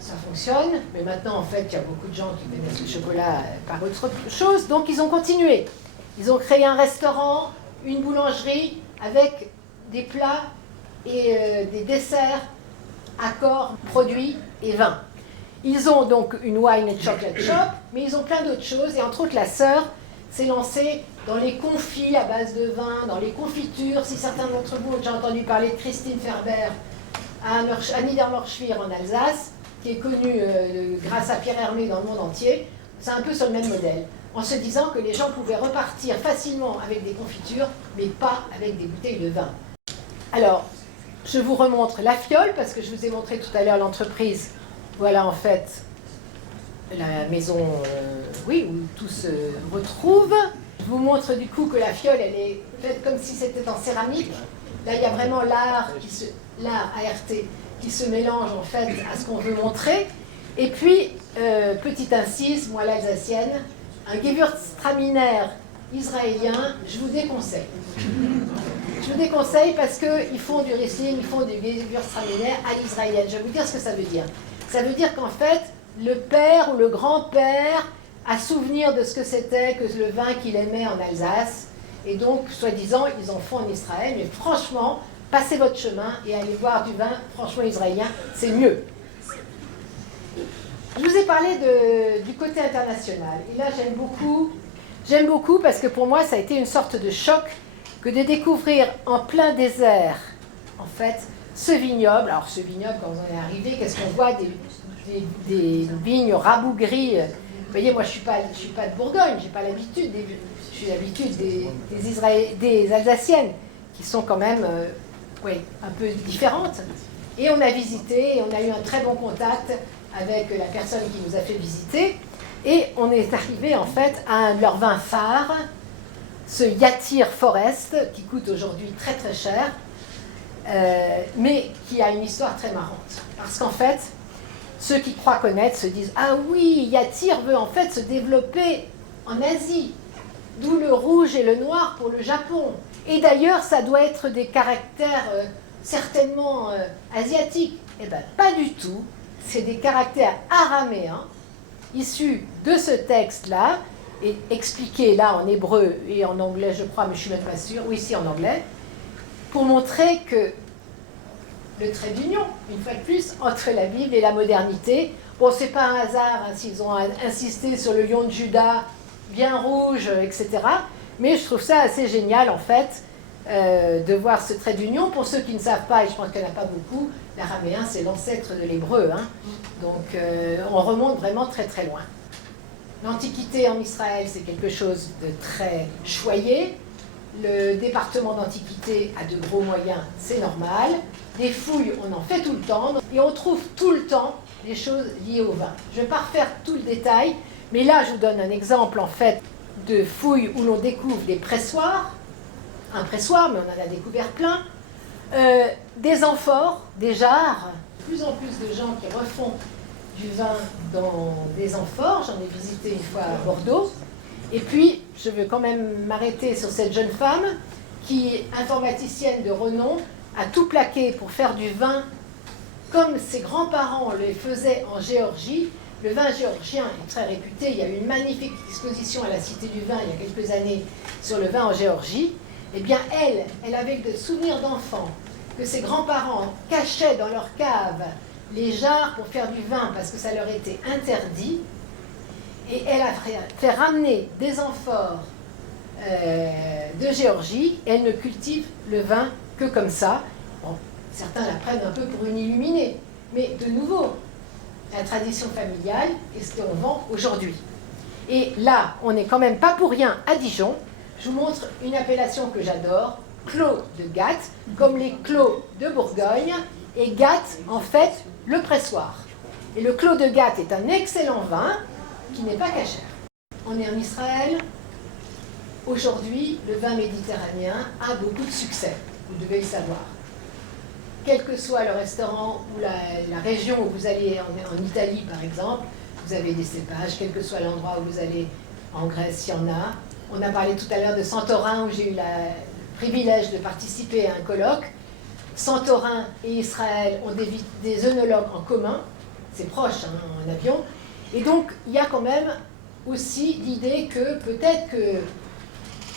Ça fonctionne, mais maintenant, en fait, il y a beaucoup de gens qui connaissent le chocolat par autre chose, donc ils ont continué. Ils ont créé un restaurant, une boulangerie, avec des plats et des desserts, accords, produits et vins. Ils ont donc une wine and chocolate shop, mais ils ont plein d'autres choses, et entre autres, la sœur s'est lancée dans les confits à base de vin, dans les confitures. Si certains d'entre vous ont déjà entendu parler de Christine Ferber à Niedermorschwihr en Alsace, qui est connue grâce à Pierre Hermé dans le monde entier, c'est un peu sur le même modèle, en se disant que les gens pouvaient repartir facilement avec des confitures, mais pas avec des bouteilles de vin. Alors, je vous remontre la fiole, parce que je vous ai montré tout à l'heure l'entreprise. Voilà en fait la maison oui, où tout se retrouve. Je vous montre du coup que la fiole, elle est faite comme si c'était en céramique. Là, il y a vraiment l'art ART, qui se mélange en fait à ce qu'on veut montrer. Et puis, petite incise, moi l'alsacienne, un Gewürztraminer israélien, je vous déconseille. Je vous déconseille parce qu'ils font du Riesling, ils font du Gewürztraminer à l'israélienne. Je vais vous dire ce que ça veut dire. Ça veut dire qu'en fait, le père ou le grand-père a souvenir de ce que c'était que le vin qu'il aimait en Alsace. Et donc, soi-disant, ils en font en Israël. Mais franchement, passez votre chemin et allez boire du vin franchement israélien, c'est mieux. Je vous ai parlé du côté international. Et là, j'aime beaucoup parce que pour moi, ça a été une sorte de choc que de découvrir en plein désert, en fait, ce vignoble. Alors, ce vignoble, quand on est arrivé, qu'est-ce qu'on voit? Des vignes rabougries. Vous voyez, moi, je suis pas de Bourgogne, j'ai pas l'habitude. J'ai l'habitude des Alsaciennes, qui sont quand même un peu différentes. Et on a visité, et on a eu un très bon contact avec la personne qui nous a fait visiter. Et on est arrivé, en fait, à un de leurs vins phares, ce Yatir Forest, qui coûte aujourd'hui très très cher, mais qui a une histoire très marrante. Parce qu'en fait, ceux qui croient connaître se disent « Ah oui, Yatir veut en fait se développer en Asie, d'où le rouge et le noir pour le Japon. Et d'ailleurs, ça doit être des caractères certainement asiatiques. » Eh bien, pas du tout. C'est des caractères araméens, issus de ce texte-là, et expliqués là en hébreu et en anglais, je crois, mais je ne suis même pas sûre, oui, si en anglais, pour montrer que le trait d'union, une fois de plus, entre la Bible et la modernité. Bon, c'est pas un hasard hein, s'ils ont insisté sur le lion de Juda, bien rouge, etc. Mais je trouve ça assez génial, en fait, de voir ce trait d'union. Pour ceux qui ne savent pas, et je pense qu'il n'y en a pas beaucoup, l'araméen, c'est l'ancêtre de l'hébreu. Hein. Donc, on remonte vraiment très, très loin. L'Antiquité en Israël, c'est quelque chose de très choyé. le département d'Antiquité a de gros moyens, c'est normal. Des fouilles, on en fait tout le temps. Et on trouve tout le temps des choses liées au vin. Je ne vais pas refaire tout le détail, mais là, je vous donne un exemple, en fait, de fouilles où l'on découvre des pressoirs. Un pressoir, mais on en a découvert plein. Des amphores, des jarres. De plus en plus de gens qui refont du vin dans des amphores. J'en ai visité une fois à Bordeaux. Et puis, je veux quand même m'arrêter sur cette jeune femme qui, informaticienne de renom, a tout plaqué pour faire du vin comme ses grands-parents le faisaient en Géorgie. Le vin géorgien est très réputé. Il y a eu une magnifique exposition à la Cité du Vin il y a quelques années sur le vin en Géorgie. Eh bien, elle avait des souvenirs d'enfant que ses grands-parents cachaient dans leur cave les jarres pour faire du vin parce que ça leur était interdit. Et elle a fait ramener des amphores de Géorgie. Et elle ne cultive le vin que comme ça. Bon, certains la prennent un peu pour une illuminée. Mais de nouveau, la tradition familiale est ce qu'on vend aujourd'hui. Et là, on n'est quand même pas pour rien à Dijon. Je vous montre une appellation que j'adore, Clos de Gât, comme les Clos de Bourgogne, et Gât, en fait, le pressoir. Et le Clos de Gât est un excellent vin qui n'est pas cachère. On est en Israël. Aujourd'hui, le vin méditerranéen a beaucoup de succès, vous devez le savoir. Quel que soit le restaurant ou la région où vous allez, en Italie par exemple, vous avez des cépages, quel que soit l'endroit où vous allez, en Grèce, il y en a. On a parlé tout à l'heure de Santorin, où j'ai eu le privilège de participer à un colloque. Santorin et Israël ont des œnologues en commun, c'est proche en avion. Et donc, il y a quand même aussi l'idée que peut-être que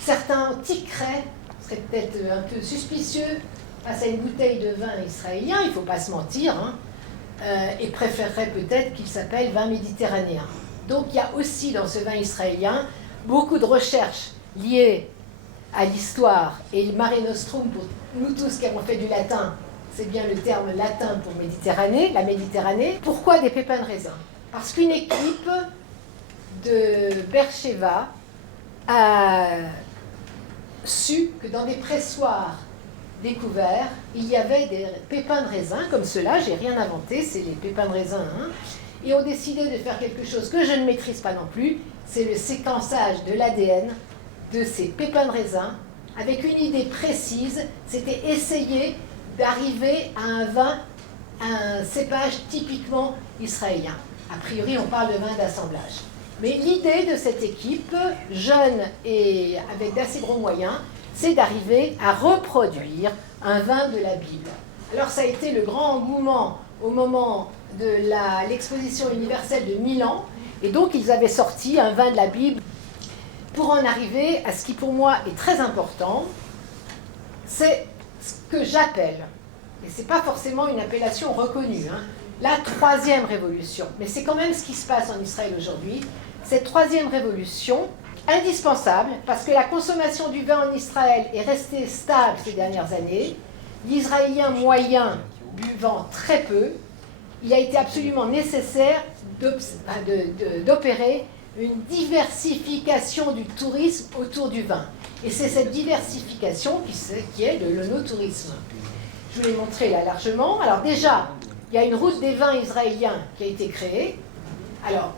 certains tiqueraient, seraient peut-être un peu suspicieux face à une bouteille de vin israélien, il ne faut pas se mentir, et préféreraient peut-être qu'il s'appelle vin méditerranéen. Donc, il y a aussi dans ce vin israélien beaucoup de recherches liées à l'histoire, et le Mare Nostrum, pour nous tous qui avons fait du latin, c'est bien le terme latin pour Méditerranée, la Méditerranée. Pourquoi des pépins de raisin? Parce qu'une équipe de Beersheva a su que dans des pressoirs découverts, il y avait des pépins de raisin, comme ceux-là, j'ai rien inventé, c'est les pépins de raisin, et ont décidé de faire quelque chose que je ne maîtrise pas non plus, c'est le séquençage de l'ADN de ces pépins de raisin, avec une idée précise, c'était essayer d'arriver à un vin, un cépage typiquement israélien. A priori, on parle de vin d'assemblage. Mais l'idée de cette équipe, jeune et avec d'assez gros moyens, c'est d'arriver à reproduire un vin de la Bible. Alors ça a été le grand engouement au moment de l'exposition universelle de Milan, et donc ils avaient sorti un vin de la Bible pour en arriver à ce qui pour moi est très important, c'est ce que j'appelle, et ce n'est pas forcément une appellation reconnue, la troisième révolution, mais c'est quand même ce qui se passe en Israël aujourd'hui, cette troisième révolution indispensable, parce que la consommation du vin en Israël est restée stable ces dernières années, l'Israélien moyen buvant très peu, il a été absolument nécessaire d'opérer une diversification du tourisme autour du vin. Et c'est cette diversification qui est de l'œnotourisme. Je vous l'ai montré là largement. Alors déjà, il y a une route des vins israéliens qui a été créée. Alors,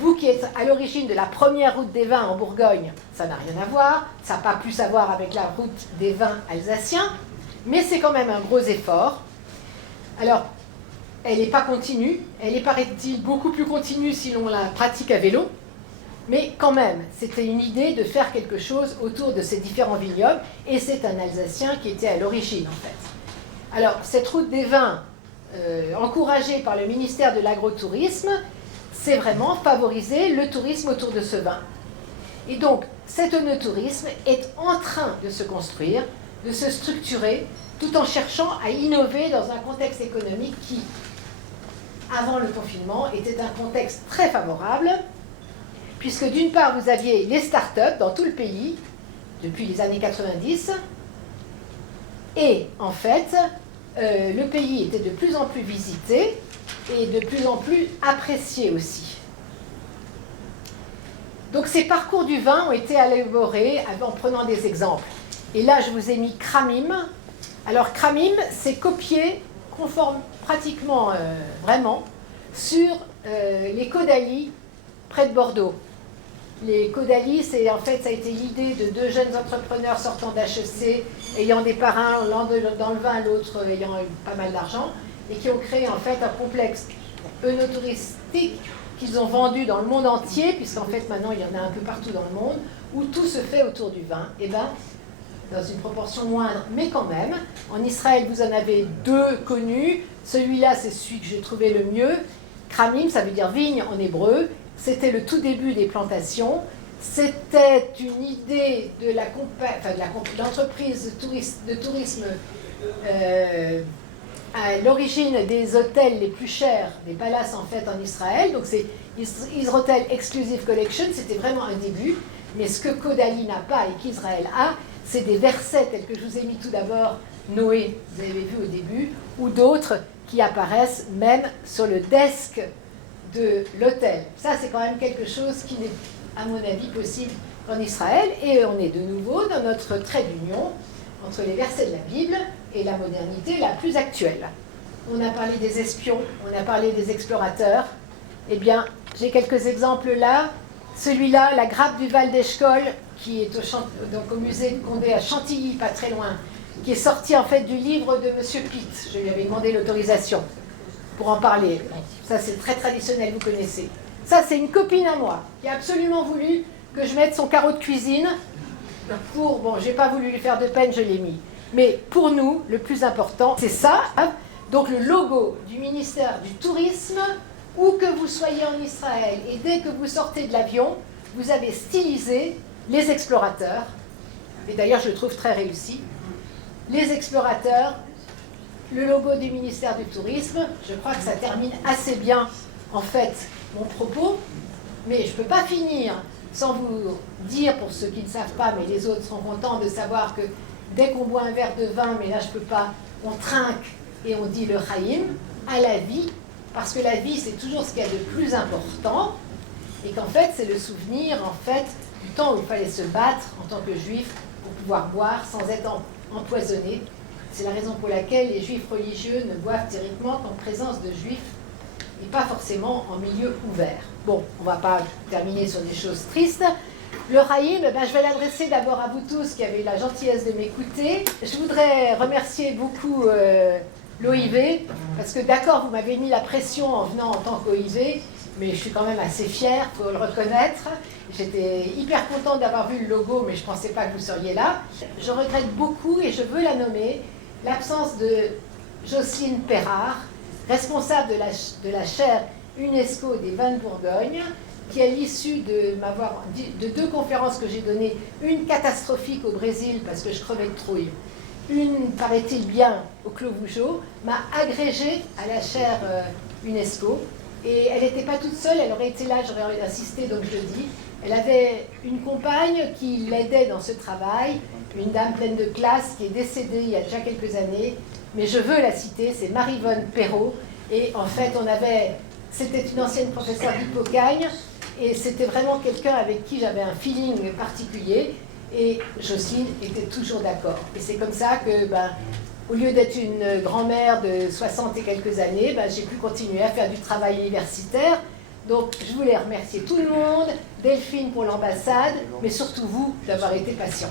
vous qui êtes à l'origine de la première route des vins en Bourgogne, ça n'a rien à voir. Ça n'a pas plus à voir avec la route des vins alsaciens. Mais c'est quand même un gros effort. Alors, elle n'est pas continue. Elle est, paraît-il, beaucoup plus continue si l'on la pratique à vélo. Mais quand même, c'était une idée de faire quelque chose autour de ces différents vignobles, et c'est un Alsacien qui était à l'origine, en fait. Alors, cette route des vins, encouragée par le ministère de l'Agrotourisme, c'est vraiment favoriser le tourisme autour de ce vin. Et donc, cet œnotourisme est en train de se construire, de se structurer, tout en cherchant à innover dans un contexte économique qui, avant le confinement, était un contexte très favorable, puisque d'une part, vous aviez les start-up dans tout le pays, depuis les années 90, et en fait, le pays était de plus en plus visité et de plus en plus apprécié aussi. Donc ces parcours du vin ont été élaborés en prenant des exemples Et là, je vous ai mis Kramim. Alors, Kramim, c'est copié conforme pratiquement, vraiment, sur les Caudalie près de Bordeaux. Les Caudalie, c'est en fait, ça a été l'idée de deux jeunes entrepreneurs sortant d'HEC, ayant des parrains, l'un dans le vin, l'autre ayant eu pas mal d'argent, et qui ont créé en fait un complexe œnotouristique qu'ils ont vendu dans le monde entier, puisqu'en fait maintenant il y en a un peu partout dans le monde, où tout se fait autour du vin. Et bien, dans une proportion moindre, mais quand même. En Israël, vous en avez deux connus. Celui-là, c'est celui que j'ai trouvé le mieux. Kramim, ça veut dire vigne en hébreu. C'était le tout début des plantations. C'était une idée de l'entreprise de tourisme à l'origine des hôtels les plus chers, des palaces en fait en Israël. Donc c'est Israel Exclusive Collection, c'était vraiment un début. Mais ce que Caudalie n'a pas et qu'Israël a, c'est des versets tels que je vous ai mis tout d'abord, Noé, vous avez vu au début, ou d'autres qui apparaissent même sur le desk de l'hôtel. Ça, c'est quand même quelque chose qui n'est, à mon avis, possible en Israël. Et on est de nouveau dans notre trait d'union entre les versets de la Bible et la modernité la plus actuelle. On a parlé des espions, on a parlé des explorateurs. Eh bien, j'ai quelques exemples là. Celui-là, la grappe du Val d'Eshcol, qui est au musée de Condé à Chantilly, pas très loin, qui est sorti en fait du livre de Monsieur Pitt. Je lui avais demandé l'autorisation pour en parler. Ça, c'est très traditionnel, vous connaissez. Ça, c'est une copine à moi qui a absolument voulu que je mette son carreau de cuisine pour... Bon, j'ai pas voulu lui faire de peine, je l'ai mis. Mais pour nous, le plus important, c'est ça. Donc le logo du ministère du Tourisme, où que vous soyez en Israël, et dès que vous sortez de l'avion, vous avez stylisé les explorateurs, et d'ailleurs je le trouve très réussi, les explorateurs, le logo du ministère du Tourisme. Je crois que ça termine assez bien en fait mon propos, mais je ne peux pas finir sans vous dire, pour ceux qui ne savent pas, mais les autres seront contents de savoir que dès qu'on boit un verre de vin, mais là je ne peux pas, on trinque et on dit le Chaim à la vie, parce que la vie c'est toujours ce qu'il y a de plus important, et qu'en fait c'est le souvenir en fait du temps où il fallait se battre en tant que juif pour pouvoir boire sans être empoisonné. C'est la raison pour laquelle les juifs religieux ne boivent théoriquement qu'en présence de juifs et pas forcément en milieu ouvert. Bon, on ne va pas terminer sur des choses tristes. Le Chaim, je vais l'adresser d'abord à vous tous qui avez la gentillesse de m'écouter. Je voudrais remercier beaucoup l'OIV, parce que d'accord, vous m'avez mis la pression en venant en tant qu'OIV, mais je suis quand même assez fière, il faut le reconnaître. J'étais hyper contente d'avoir vu le logo, mais je ne pensais pas que vous seriez là. Je regrette beaucoup, et je veux la nommer, l'absence de Jocelyne Perrard, responsable de la chaire UNESCO des vins de Bourgogne, qui à l'issue de deux conférences que j'ai données, une catastrophique au Brésil parce que je crevais de trouille, une, paraît-il bien, au Clos Vougeot, m'a agrégée à la chaire UNESCO. Et elle n'était pas toute seule, elle aurait été là, j'aurais assisté, donc je le dis. Elle avait une compagne qui l'aidait dans ce travail, une dame pleine de classe qui est décédée il y a déjà quelques années, mais je veux la citer, c'est Marie-Vonne Perrault. Et en fait, c'était une ancienne professeure d'Hippocagne, et c'était vraiment quelqu'un avec qui j'avais un feeling particulier, et Jocelyne était toujours d'accord. Et c'est comme ça que, au lieu d'être une grand-mère de 60 et quelques années, j'ai pu continuer à faire du travail universitaire. Donc, je voulais remercier tout le monde, Delphine pour l'ambassade, mais surtout vous d'avoir été patient.